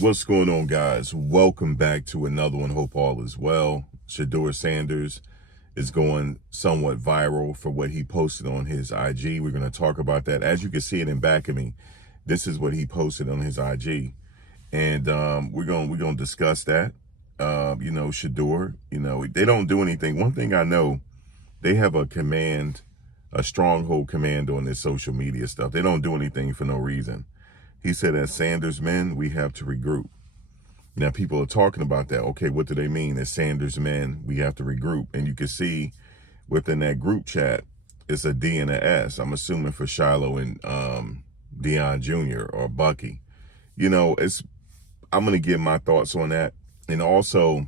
What's going on, guys? Welcome back to another one. Hope all is well. Shedeur Sanders is going somewhat viral for what he posted on his IG. We're going to talk about that. As you can see it in back of me, this is what he posted on his IG, and we're going to discuss that. Shedeur, they don't do anything. One thing I know, they have a stronghold command on this social media stuff. They don't do anything for no reason. He said, as Sanders men, we have to regroup. Now, people are talking about that. Okay, what do they mean? As Sanders men, we have to regroup. And you can see within that group chat, it's a D and a S. I'm assuming for Shiloh and Deion Jr. or Bucky. I'm going to give my thoughts on that. And also,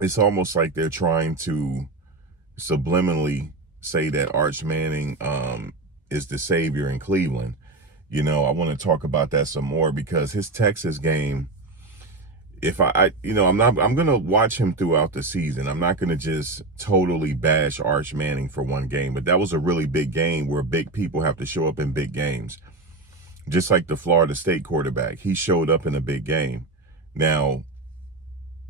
it's almost like they're trying to subliminally say that Arch Manning is the savior in Cleveland. I want to talk about that some more because his Texas game, I'm going to watch him throughout the season. I'm not going to just totally bash Arch Manning for one game, but that was a really big game where big people have to show up in big games. Just like the Florida State quarterback, he showed up in a big game. Now,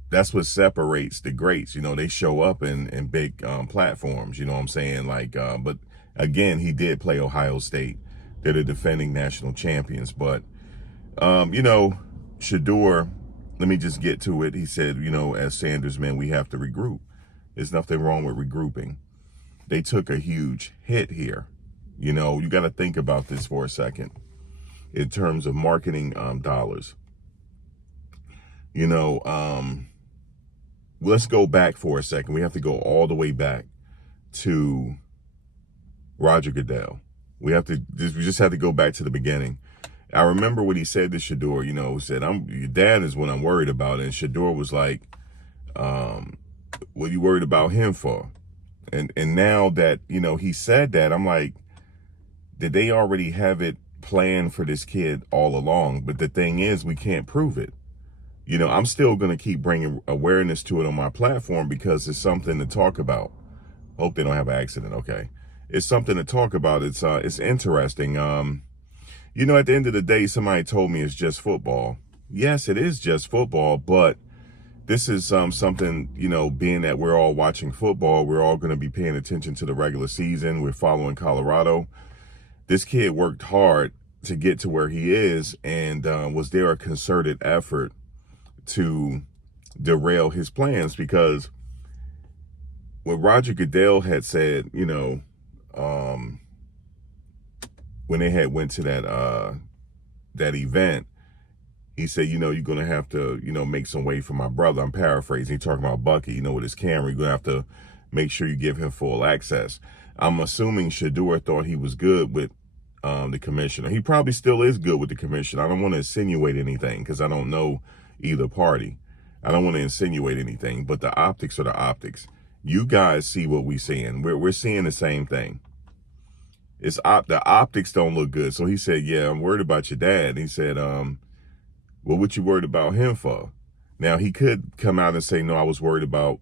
that's what separates the greats. They show up in big platforms, you know what I'm saying? But again, he did play Ohio State. They're the defending national champions. But, Shedeur, let me just get to it. He said, as Sanders men, we have to regroup. There's nothing wrong with regrouping. They took a huge hit here. You got to think about this for a second in terms of marketing dollars. Let's go back for a second. We have to go all the way back to Roger Goodell. We just have to go back to the beginning. I remember what he said to Shedeur, said, your dad is what I'm worried about. And Shedeur was like, what are you worried about him for? And now that, he said that, I'm like, did they already have it planned for this kid all along? But the thing is, we can't prove it. I'm still going to keep bringing awareness to it on my platform because it's something to talk about. Hope they don't have an accident. Okay. It's something to talk about. It's interesting. At the end of the day, somebody told me it's just football. Yes, it is just football, but this is something, being that we're all watching football, we're all going to be paying attention to the regular season. We're following Colorado. This kid worked hard to get to where he is, and was there a concerted effort to derail his plans? Because what Roger Goodell had said, when they had went to that event, he said, you're going to have to, make some way for my brother. I'm paraphrasing. He's talking about Bucky, with his camera. You're going to have to make sure you give him full access. I'm assuming Shedeur thought he was good with the commissioner. He probably still is good with the commissioner. I don't want to insinuate anything because I don't know either party. I don't want to insinuate anything, but the optics are the optics. You guys see what we're seeing. We're seeing the same thing. The optics don't look good. So he said, yeah, I'm worried about your dad. He said, well, what you worried about him for? Now, he could come out and say, no, I was worried about,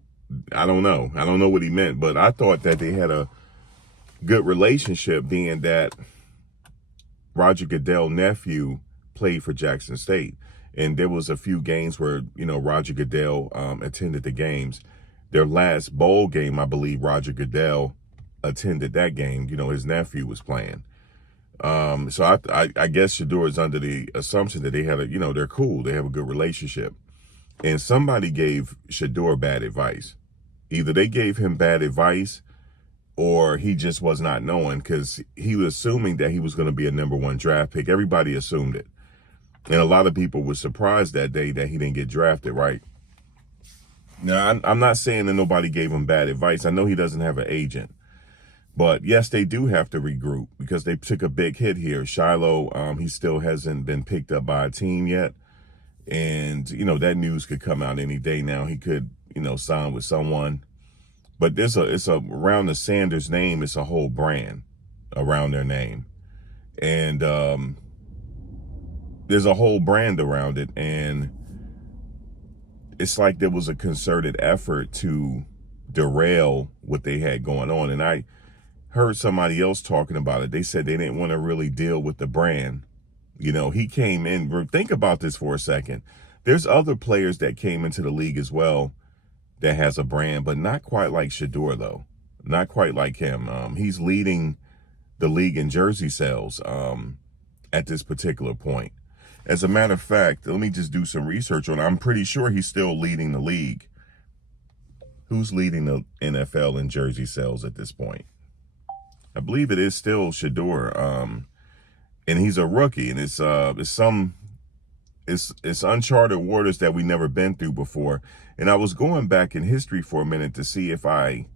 I don't know. I don't know what he meant, but I thought that they had a good relationship, being that Roger Goodell's nephew played for Jackson State. And there was a few games where, Roger Goodell attended the games. Their last bowl game, I believe Roger Goodell attended that game. His nephew was playing. So I guess Shedeur is under the assumption that they had they're cool. They have a good relationship. And somebody gave Shedeur bad advice. Either they gave him bad advice or he just was not knowing, because he was assuming that he was going to be a #1 draft pick. Everybody assumed it. And a lot of people were surprised that day that he didn't get drafted, right? Now, I'm not saying that nobody gave him bad advice. I know he doesn't have an agent. But yes, they do have to regroup because they took a big hit here. Shiloh, he still hasn't been picked up by a team yet. And, that news could come out any day now. He could, sign with someone. But around the Sanders name, it's a whole brand around their name. And there's a whole brand around it. And it's like there was a concerted effort to derail what they had going on. And I heard somebody else talking about it. They said they didn't want to really deal with the brand. He came in. Think about this for a second. There's other players that came into the league as well that has a brand, but not quite like Shedeur, though. Not quite like him. He's leading the league in jersey sales at this particular point. As a matter of fact, let me just do some research on it. I'm pretty sure he's still leading the league. Who's leading the NFL in jersey sales at this point? I believe it is still Shedeur. And he's a rookie, and it's uncharted waters that we never been through before. And I was going back in history for a minute to see if I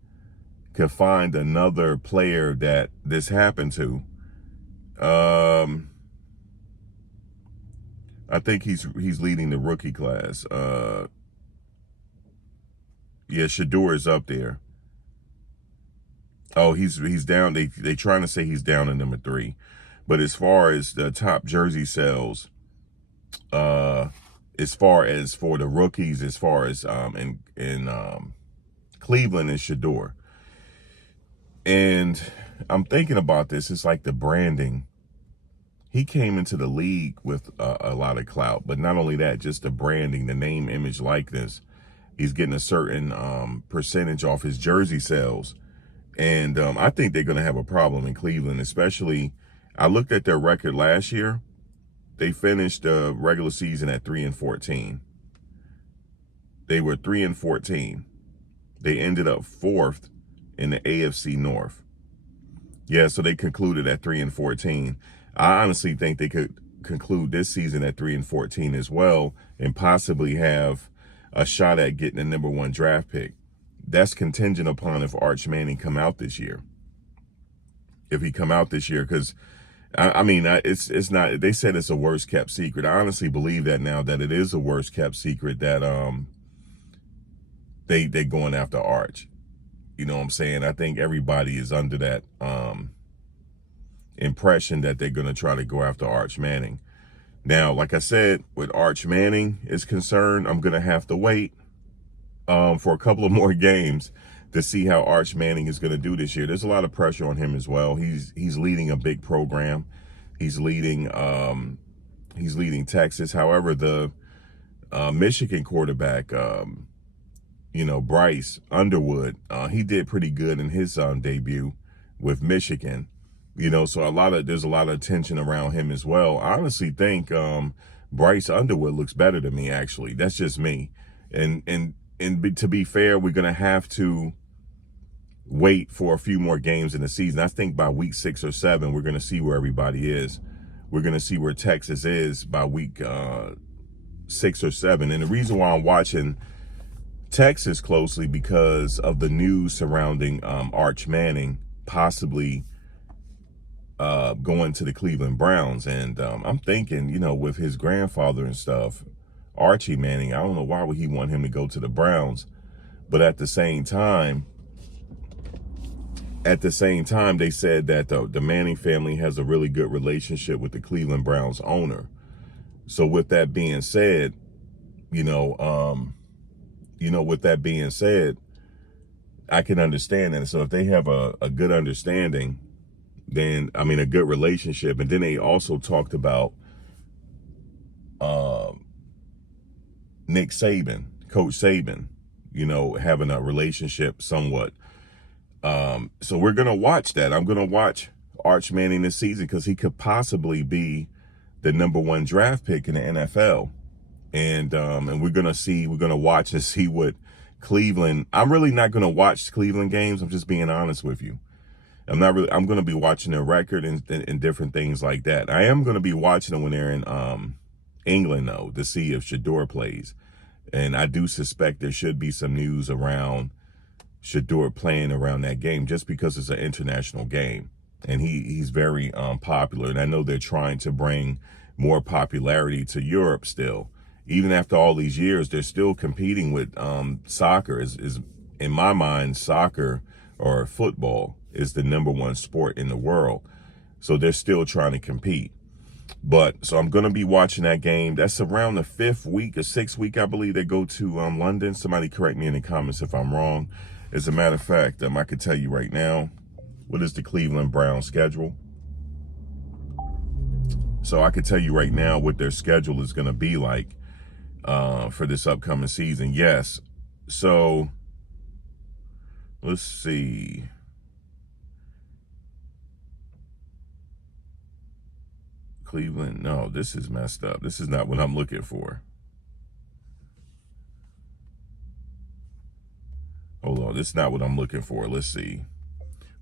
could find another player that this happened to. I think he's leading the rookie class. Yeah, Shedeur is up there. Oh, he's down. They trying to say he's down in number 3. But as far as the top jersey sales, as far as for the rookies, as far as in Cleveland is Shedeur. And I'm thinking about this. It's like the branding. He came into the league with a lot of clout, but not only that, just the branding, the name, image, likeness. He's getting a certain percentage off his jersey sales. And I think they're going to have a problem in Cleveland, especially. I looked at their record last year. They finished the regular season at 3-14. They were 3-14. They ended up 4th in the AFC North. Yeah, so they concluded at 3-14. I honestly think they could conclude this season at 3-14 as well, and possibly have a shot at getting the number 1 draft pick. That's contingent upon if Arch Manning come out this year. If he come out this year, because I mean, it's not. They said it's a worst kept secret. I honestly believe that now, that it is a worst kept secret, that they going after Arch. You know what I'm saying? I think everybody is under that impression that they're going to try to go after Arch Manning. Now, like I said, with Arch Manning is concerned, I'm going to have to wait for a couple of more games to see how Arch Manning is going to do this year. There's a lot of pressure on him as well. He's leading a big program. He's leading Texas. However, the Michigan quarterback, Bryce Underwood, he did pretty good in his debut with Michigan. So there's a lot of attention around him as well. I honestly think Bryce Underwood looks better to me, actually. That's just me. And to be fair, we're going to have to wait for a few more games in the season. I think by week 6 or 7, we're going to see where everybody is. We're going to see where Texas is by week 6 or 7. And the reason why I'm watching Texas closely, because of the news surrounding Arch Manning possibly going to the Cleveland Browns. And I'm thinking, with his grandfather and stuff, Archie Manning, I don't know why would he want him to go to the Browns. But at the same time, they said that the Manning family has a really good relationship with the Cleveland Browns owner. So with that being said, I can understand that. So if they have a good understanding, then, a good relationship. And then they also talked about Nick Saban, Coach Saban, having a relationship somewhat. So we're going to watch that. I'm going to watch Arch Manning this season, because he could possibly be the number 1 draft pick in the NFL. And we're going to watch and see what Cleveland. I'm really not going to watch Cleveland games. I'm just being honest with you. I'm going to be watching their record and different things like that. I am going to be watching them when they're in England, though, to see if Shedeur plays. And I do suspect there should be some news around Shedeur playing around that game, just because it's an international game. And he's very popular. And I know they're trying to bring more popularity to Europe still. Even after all these years, they're still competing with soccer. Is in my mind, soccer or football is the number 1 sport in the world. So they're still trying to compete. So I'm going to be watching that game. That's around the 5th week or 6th week, I believe, they go to London. Somebody correct me in the comments if I'm wrong. As a matter of fact, I could tell you right now, what is the Cleveland Browns schedule? So I can tell you right now what their schedule is going to be like for this upcoming season. Yes. So let's see. Cleveland. No, this is messed up. This is not what I'm looking for. Hold on. This is not what I'm looking for. Let's see.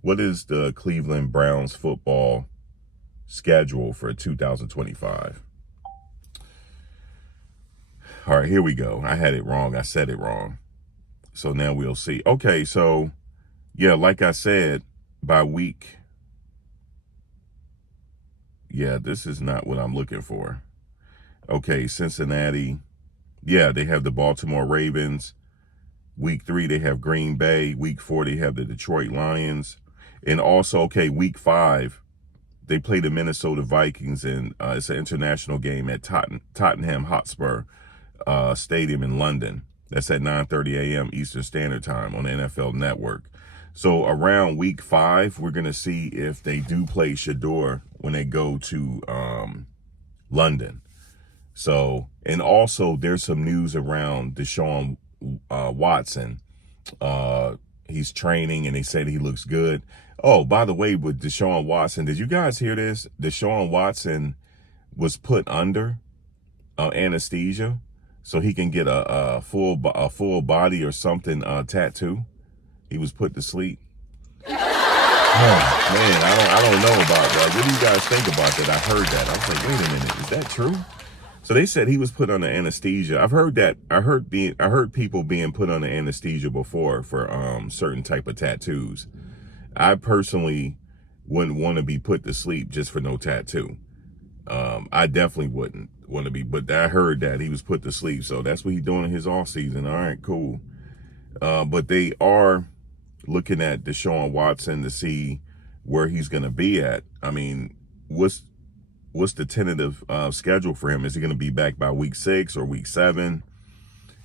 What is the Cleveland Browns football schedule for 2025? All right, here we go. I had it wrong. I said it wrong. So now we'll see. Okay, so yeah, like I said, by week. Yeah, this is not what I'm looking for. Okay, Cincinnati. Yeah, they have the Baltimore Ravens. Week 3, they have Green Bay. Week 4, they have the Detroit Lions. And also, okay, week 5, they play the Minnesota Vikings, and it's an international game at Tottenham Hotspur Stadium in London. That's at 9:30 a.m. Eastern Standard Time on the NFL Network. So around week 5, we're going to see if they do play Shedeur when they go to London. So, and also there's some news around Deshaun Watson. He's training and they said he looks good. Oh, by the way, with Deshaun Watson, did you guys hear this? Deshaun Watson was put under anesthesia so he can get a full body or something tattoo. He was put to sleep. Oh, man, I don't know about that. What do you guys think about that? I heard that. I was like, wait a minute, is that true? So they said he was put under anesthesia. I've heard that. I heard people being put under anesthesia before for certain type of tattoos. I personally wouldn't want to be put to sleep just for no tattoo. I definitely wouldn't want to be, but I heard that he was put to sleep. So that's what he's doing in his off season. All right, cool. But they are looking at Deshaun Watson to see where he's going to be at. I mean, what's the tentative schedule for him? Is he going to be back by week 6 or week 7?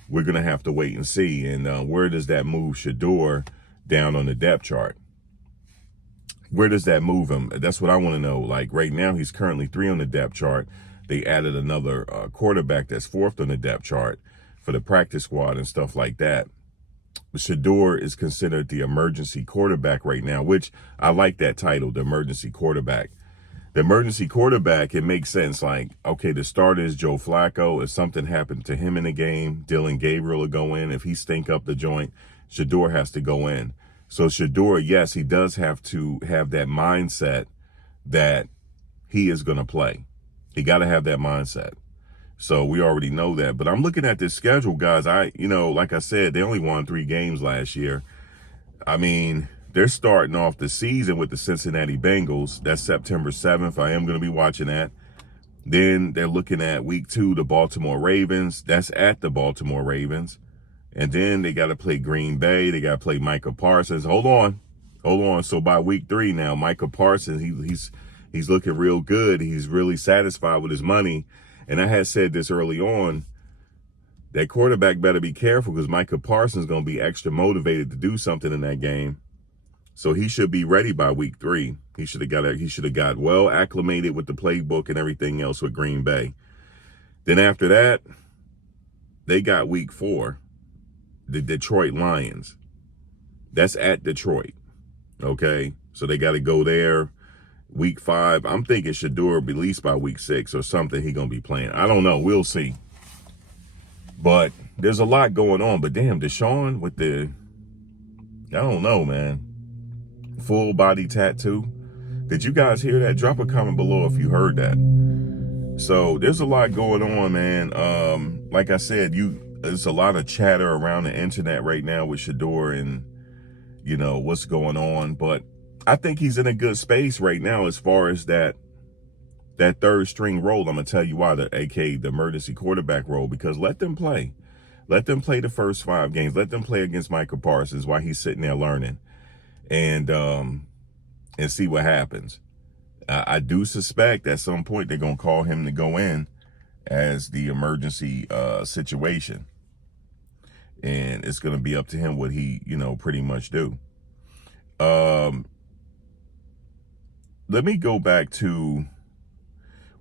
We're going to have to wait and see. And where does that move Shedeur down on the depth chart? Where does that move him? That's what I want to know. Like right now, he's currently 3 on the depth chart. They added another quarterback that's 4th on the depth chart for the practice squad and stuff like that. Shedeur is considered the emergency quarterback right now, which I like that title, the emergency quarterback. The emergency quarterback, it makes sense. Like, okay, the starter is Joe Flacco. If something happened to him in the game, Dylan Gabriel will go in. If he stink up the joint, Shedeur has to go in. So Shedeur, yes, he does have to have that mindset that he is going to play. He got to have that mindset. So we already know that. But I'm looking at this schedule, guys. Like I said, they only won 3 games last year. I mean, they're starting off the season with the Cincinnati Bengals. That's September 7th. I am going to be watching that. Then they're looking at week 2, the Baltimore Ravens. That's at the Baltimore Ravens. And then they got to play Green Bay. They got to play Micah Parsons. Hold on. So by week 3 now, Micah Parsons, he's looking real good. He's really satisfied with his money. And I had said this early on, that quarterback better be careful because Micah Parsons is going to be extra motivated to do something in that game. So he should be ready by week 3. He should have got well acclimated with the playbook and everything else with Green Bay. Then after that, they got week 4, the Detroit Lions. That's at Detroit. Okay, so they got to go there. Week 5, I'm thinking Shedeur will be released by week 6 or something. He gonna be playing. I don't know. We'll see. But there's a lot going on. But damn, Deshaun with I don't know, man. Full body tattoo. Did you guys hear that? Drop a comment below if you heard that. So there's a lot going on, man. Like I said, there's a lot of chatter around the internet right now with Shedeur and what's going on. But I think he's in a good space right now as far as that 3rd string role. I'm gonna tell you why, aka the emergency quarterback role, because let them play the first 5 games. Let them play against Micah Parsons while he's sitting there learning, and see what happens. I do suspect at some point they're gonna call him to go in as the emergency situation, and it's gonna be up to him what he pretty much do. Let me go back to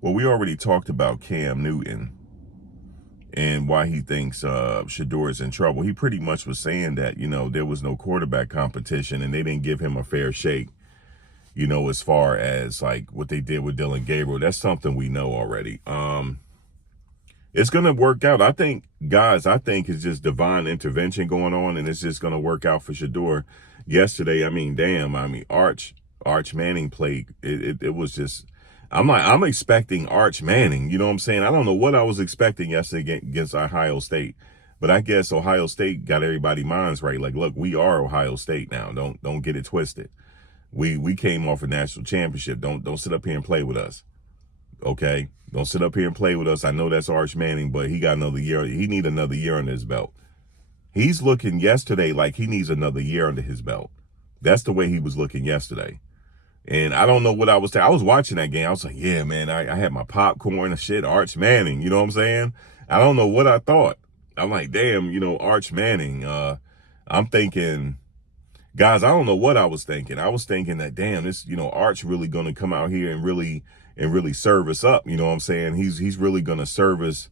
Well, we already talked about Cam Newton and why he thinks Shedeur is in trouble. He pretty much was saying that, you know, there was no quarterback competition and they didn't give him a fair shake, you know, as far as like what they did with Dylan Gabriel. That's something we know already. It's going to work out. I think, guys, it's just divine intervention going on, and it's just going to work out for Shedeur. Yesterday, I mean, damn, Arch Manning played. It was just, I'm expecting Arch Manning. You know what I'm saying? I don't know what I was expecting yesterday against Ohio State, but I guess Ohio State got everybody's minds right. Like, look, we are Ohio State now. Don't get it twisted. We came off a national championship. Don't sit up here and play with us. Okay, don't sit up here and play with us. I know that's Arch Manning, but he got another year. He need another year under his belt. He's looking yesterday like he needs another year under his belt. That's the way he was looking yesterday. And I don't know what I was saying. I was watching that game. I was like, yeah, man, I had my popcorn and shit. Arch Manning, you know what I'm saying? I don't know what I thought. I'm like, damn, you know, Arch Manning. I'm thinking, guys, I don't know what I was thinking. I was thinking that, damn, this, you know, Arch really going to come out here and really serve us up. You know what I'm saying? He's really going to serve us.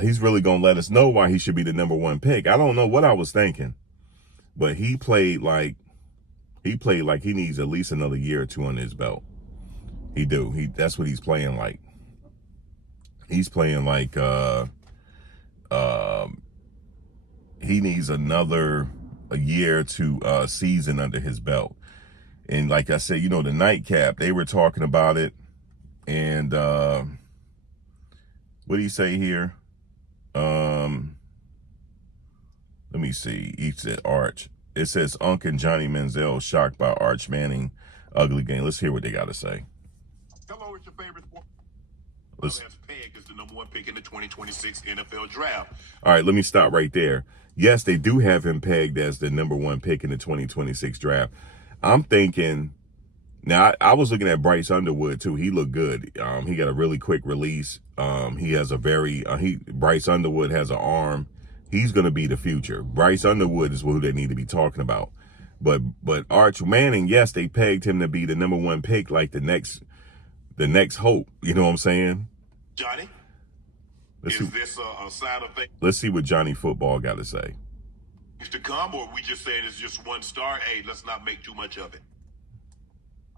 He's really going to let us know why he should be the number one pick. I don't know what I was thinking, but he played like he needs at least another year or two on his belt. That's what he's playing like. He's playing like, he needs a year to season under his belt. And like I said, you know, the nightcap, they were talking about it. And what do you say here? Let me see. He said Arch. It says Unc and Johnny Manziel shocked by Arch Manning ugly game. Let's hear what they got to say. Hello, it's your favorite sport. Let's pegged as the number one pick in the 2026 NFL draft. All right, let me stop right there. Yes, they do have him pegged as the number one pick in the 2026 draft. I'm thinking, now I was looking at Bryce Underwood too. He looked good. He got a really quick release. He has a Bryce Underwood has an arm. He's going to be the future. Bryce Underwood is who they need to be talking about. But Arch Manning, yes, they pegged him to be the number one pick, like the next hope. You know what I'm saying? Johnny, this a sign of things Let's see what Johnny Football got to say. to come, or we just saying it's just one star? Hey, let's not make too much of it.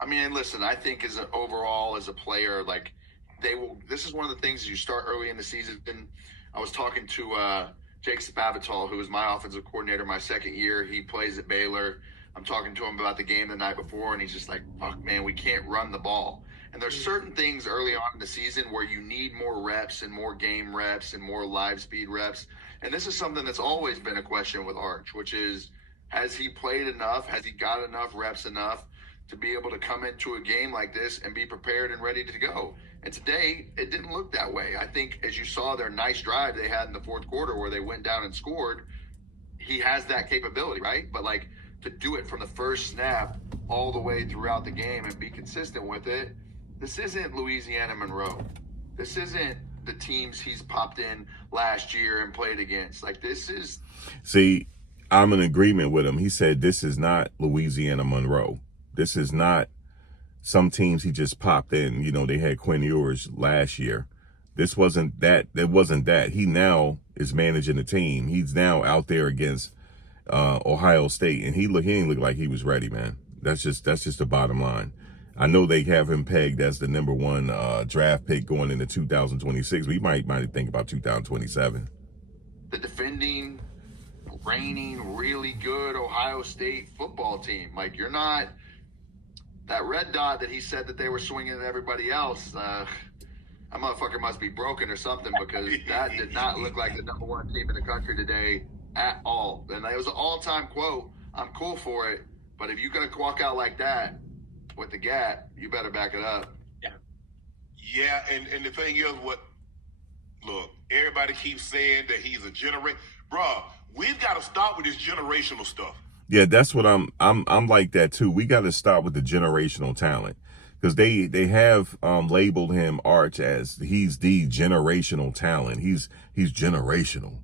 I mean, listen, I think overall as a player, like this is one of the things you start early in the season. I was talking to Jake Spavital, who was my offensive coordinator my second year. He plays at Baylor. I'm talking to him about the game the night before, and he's just like, fuck, man, we can't run the ball. And there's certain things early on in the season where you need more reps and more game reps and more live speed reps. And this is something that's always been a question with Arch, which is, has he played enough? Has he got enough reps enough to be able to come into a game like this and be prepared and ready to go? And today, it didn't look that way. I think as you saw their nice drive they had in the fourth quarter where they went down and scored, he has that capability, right? But like to do it from the first snap all the way throughout the game and be consistent with it, this isn't Louisiana Monroe. This isn't the teams he's popped in last year and played against. Like this is... See, I'm in agreement with him. He said this is not Louisiana Monroe. This is not some teams he just popped in. You know, they had Quinn Ewers last year. This wasn't that. It wasn't that. He now is managing the team. He's now out there against Ohio State, and he didn't look like he was ready, man. That's just the bottom line. I know they have him pegged as the number one draft pick going into 2026. We might think about 2027. The defending, reigning, really good Ohio State football team. Like you're not... That red dot that he said that they were swinging at everybody else, that motherfucker must be broken or something, because that did not look like the number one team in the country today at all. And it was an all-time quote. I'm cool for it, but if you're going to walk out like that with the gap, you better back it up. Yeah, and the thing is, look, everybody keeps saying that he's a generation. Bruh, we've got to stop with this generational stuff. Yeah, that's what I'm like that too. We got to stop with the generational talent, because they have labeled him, Arch, as he's the generational talent. He's generational.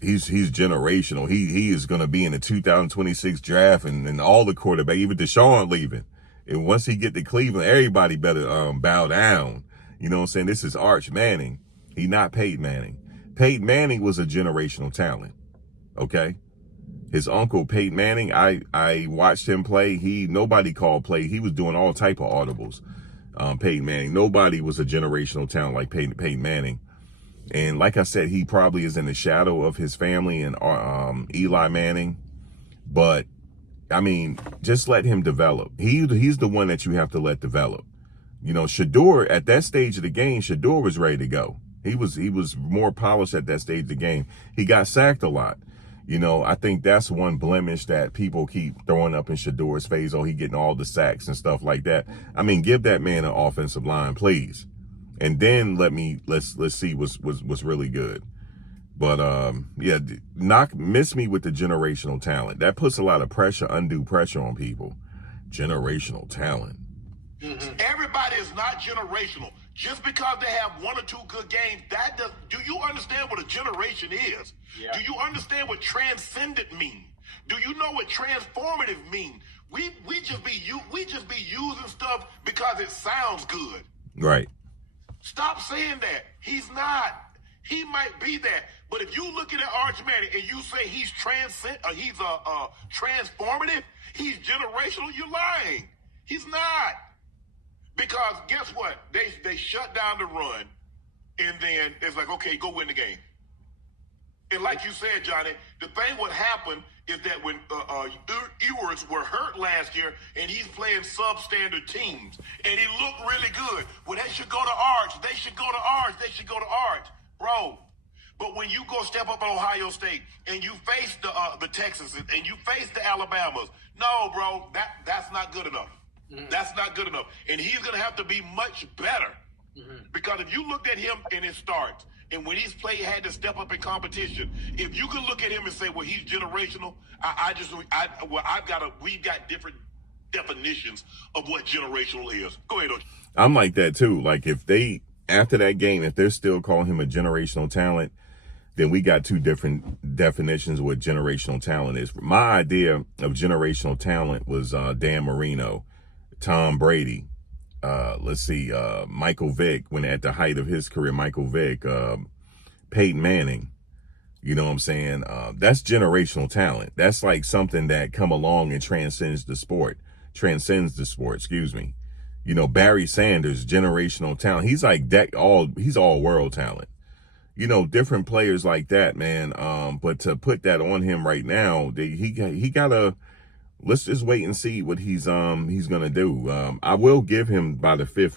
He's generational. He is going to be in the 2026 draft, and all the quarterback, even Deshaun leaving. And once he get to Cleveland, everybody better bow down. You know what I'm saying? This is Arch Manning. He not Peyton Manning. Peyton Manning was a generational talent. Okay? His uncle Peyton Manning, I watched him play. Nobody called play. He was doing all type of audibles. Peyton Manning. Nobody was a generational talent like Peyton Manning. And like I said, he probably is in the shadow of his family and Eli Manning. But I mean, just let him develop. He's the one that you have to let develop. You know, Shedeur, at that stage of the game, Shedeur was ready to go. He was more polished at that stage of the game. He got sacked a lot. You know, I think that's one blemish that people keep throwing up in Shedeur's face. Oh, he getting all the sacks and stuff like that. I mean, give that man an offensive line, please. And then let's see what's really good. But yeah, miss me with the generational talent. That puts a lot of pressure, undue pressure on people. Generational talent. Everybody is not generational. Just because they have one or two good games, do you understand what a generation is? Yeah. Do you understand what transcendent means? Do you know what transformative means? We just be using stuff because it sounds good. Right. Stop saying that. He's not. He might be that. But if you look at Arch Manning and you say he's transformative, he's generational, you're lying. He's not. Because guess what? They shut down the run, and then it's like, okay, go win the game. And like you said, Johnny, the thing what happened is that when Ewers were hurt last year, and he's playing substandard teams, and he looked really good. Well, they should go to Arch. They should go to Arch. They should go to Arch, bro. But when you go step up at Ohio State and you face the Texans and you face the Alabamas, no, bro, that's not good enough. Mm-hmm. That's not good enough. And he's going to have to be much better. Mm-hmm. Because if you looked at him in his starts, and when he's had to step up in competition, if you can look at him and say, well, he's generational, we've got different definitions of what generational is. Go ahead, Ochi. I'm like that too. Like after that game, if they're still calling him a generational talent, then we got two different definitions of what generational talent is. My idea of generational talent was Dan Marino, Tom Brady, Michael Vick, when at the height of his career, Michael Vick, Peyton Manning. You know what I'm saying? That's generational talent. That's like something that come along and transcends the sport, excuse me. You know, Barry Sanders, generational talent. He's like he's all world talent. You know, different players like that, man. But to put that on him right now, he gotta. Let's just wait and see what he's gonna do. I will give him by the fifth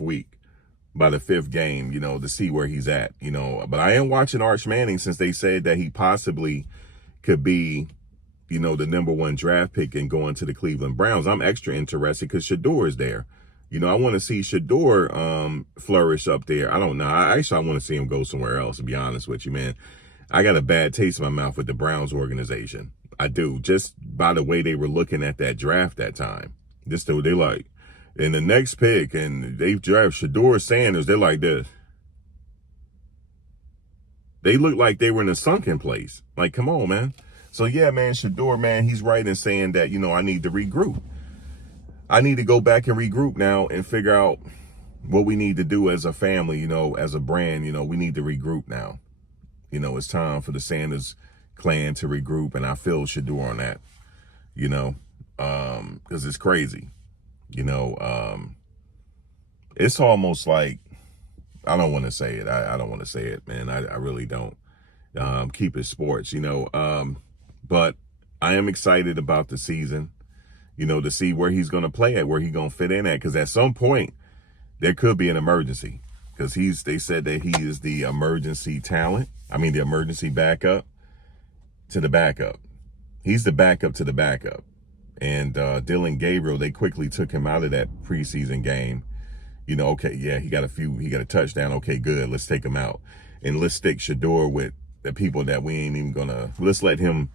game, you know, to see where he's at, you know. But I am watching Arch Manning since they said that he possibly could be, you know, the #1 draft pick and going to the Cleveland Browns. I'm extra interested because Shedeur is there. You know, I want to see Shedeur flourish up there. I don't know. I want to see him go somewhere else, to be honest with you, man. I got a bad taste in my mouth with the Browns organization. I do, just by the way they were looking at that draft that time. They like, in the next pick, and they draft Shedeur Sanders, they're like this. They look like they were in a sunken place. Like, come on, man. So, yeah, man, Shedeur, man, he's right in saying that, you know, I need to regroup. I need to go back and regroup now and figure out what we need to do as a family, you know, as a brand. You know, we need to regroup now. You know, it's time for the Sanders clan to regroup, and I feel Shedeur on that, you know, because it's crazy. You know, it's almost like, I don't want to say it. I don't want to say it, man. I really don't. Keep it sports, you know. But I am excited about the season, you know, to see where he's going to play at, where he's going to fit in at. Because at some point, there could be an emergency. Because they said that he is the emergency talent. I mean, the emergency backup to the backup. He's the backup to the backup. And Dylan Gabriel, they quickly took him out of that preseason game. You know, okay, yeah, he got a touchdown. Okay, good. Let's take him out. And let's stick Shedeur with the people that we ain't even gonna, let's let him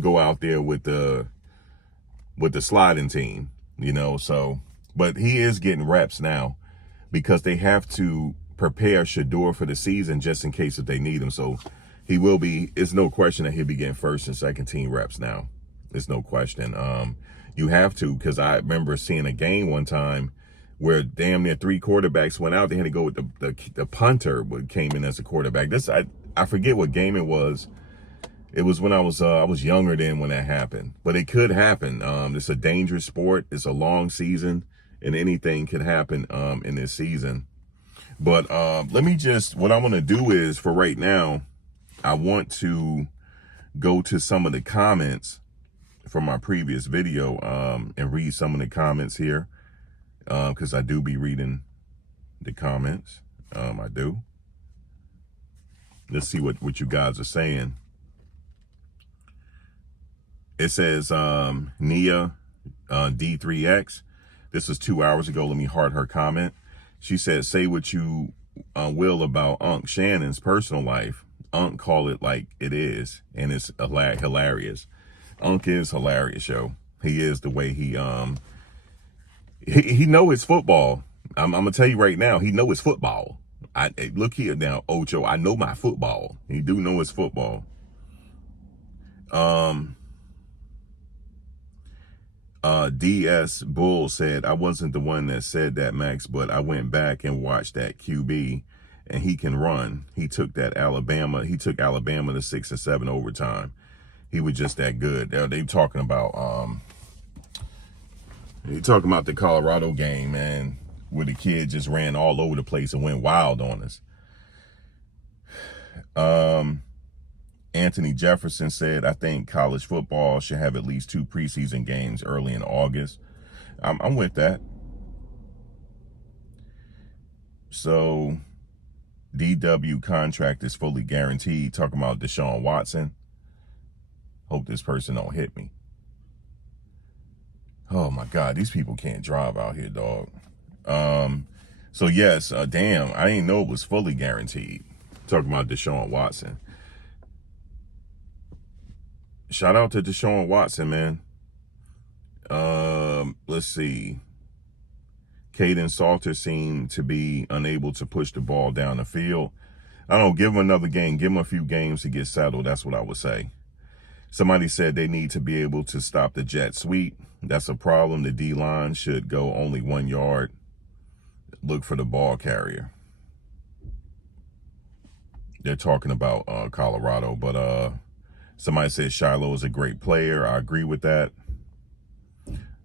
go out there with the sliding team, you know. So, but he is getting reps now because they have to prepare Shedeur for the season just in case if they need him. So he will be, it's no question that he'll be getting first and second team reps now. It's no question. You have to, because I remember seeing a game one time where damn near 3 quarterbacks went out. They had to go with the punter, but came in as a quarterback. I forget what game it was. It was when I was younger then when that happened, but it could happen. It's a dangerous sport. It's a long season, and anything could happen in this season. But what I want to do is, for right now, I want to go to some of the comments from my previous video and read some of the comments here, because I do be reading the comments. I do. Let's see what you guys are saying. It says Nia D3X. This was 2 hours ago. Let me heart her comment. She said, say what you will about Unc Shannon's personal life. Unc call it like it is, and it's hilarious. Unc is hilarious, yo. He is, the way he know his football. I'm gonna tell you right now, he know his football. Look here now, Ocho. I know my football. He do know his football. DS Bull said, I wasn't the one that said that, Max, but I went back and watched that QB, and he can run. He took Alabama to 6 and 7 overtime. He was just that good. They talking about the Colorado game, man, where the kid just ran all over the place and went wild on us. Anthony Jefferson said, I think college football should have at least 2 preseason games early in August. I'm with that. So DW contract is fully guaranteed. Talking about Deshaun Watson. Hope this person don't hit me. Oh my God, these people can't drive out here, dog. So yes, damn, I didn't know it was fully guaranteed. Talking about Deshaun Watson. Shout out to Deshaun Watson, man. Let's see. Caden Salter seemed to be unable to push the ball down the field. I don't give him another game. Give him a few games to get settled. That's what I would say. Somebody said they need to be able to stop the jet sweep. That's a problem. The D-line should go only 1 yard. Look for the ball carrier. They're talking about Colorado, but somebody said Shiloh is a great player. I agree with that.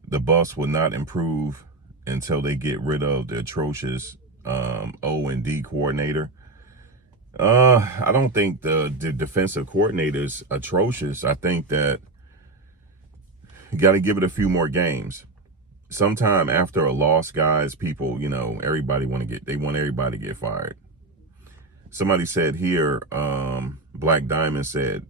The bus will not improve until they get rid of the atrocious O&D coordinator. I don't think the defensive coordinator's atrocious. I think that you got to give it a few more games. Sometime after a loss, guys, people, everybody want everybody to get fired. Somebody said here, Black Diamond said,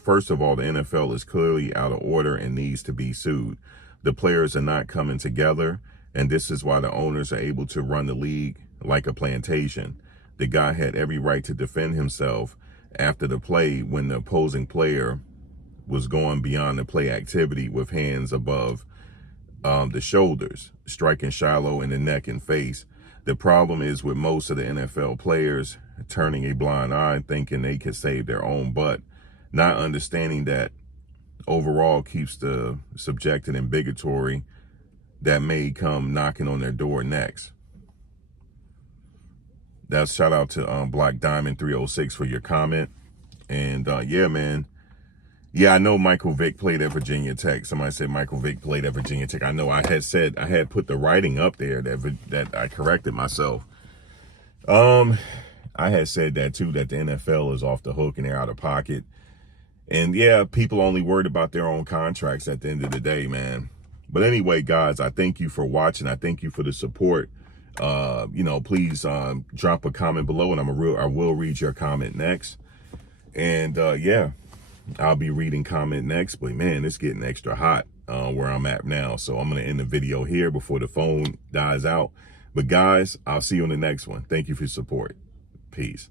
first of all, the NFL is clearly out of order and needs to be sued. The players are not coming together, and this is why the owners are able to run the league like a plantation. The guy had every right to defend himself after the play when the opposing player was going beyond the play activity with hands above the shoulders, striking Shiloh in the neck and face. The problem is with most of the NFL players turning a blind eye, thinking they could save their own butt, not understanding that overall keeps the subjected and bigotry that may come knocking on their door next. That's shout out to Black Diamond 306 for your comment. And yeah, man. Yeah, I know Michael Vick played at Virginia Tech. Somebody said Michael Vick played at Virginia Tech. I know I had put the writing up there that I corrected myself. I had said that too, that the NFL is off the hook and they're out of pocket. And yeah, people only worried about their own contracts at the end of the day, man. But anyway, guys, I thank you for watching. I thank you for the support. Please drop a comment below, and I will read your comment next. And yeah, I'll be reading comment next. But man, it's getting extra hot where I'm at now. So I'm gonna end the video here before the phone dies out. But guys, I'll see you on the next one. Thank you for your support. Peace.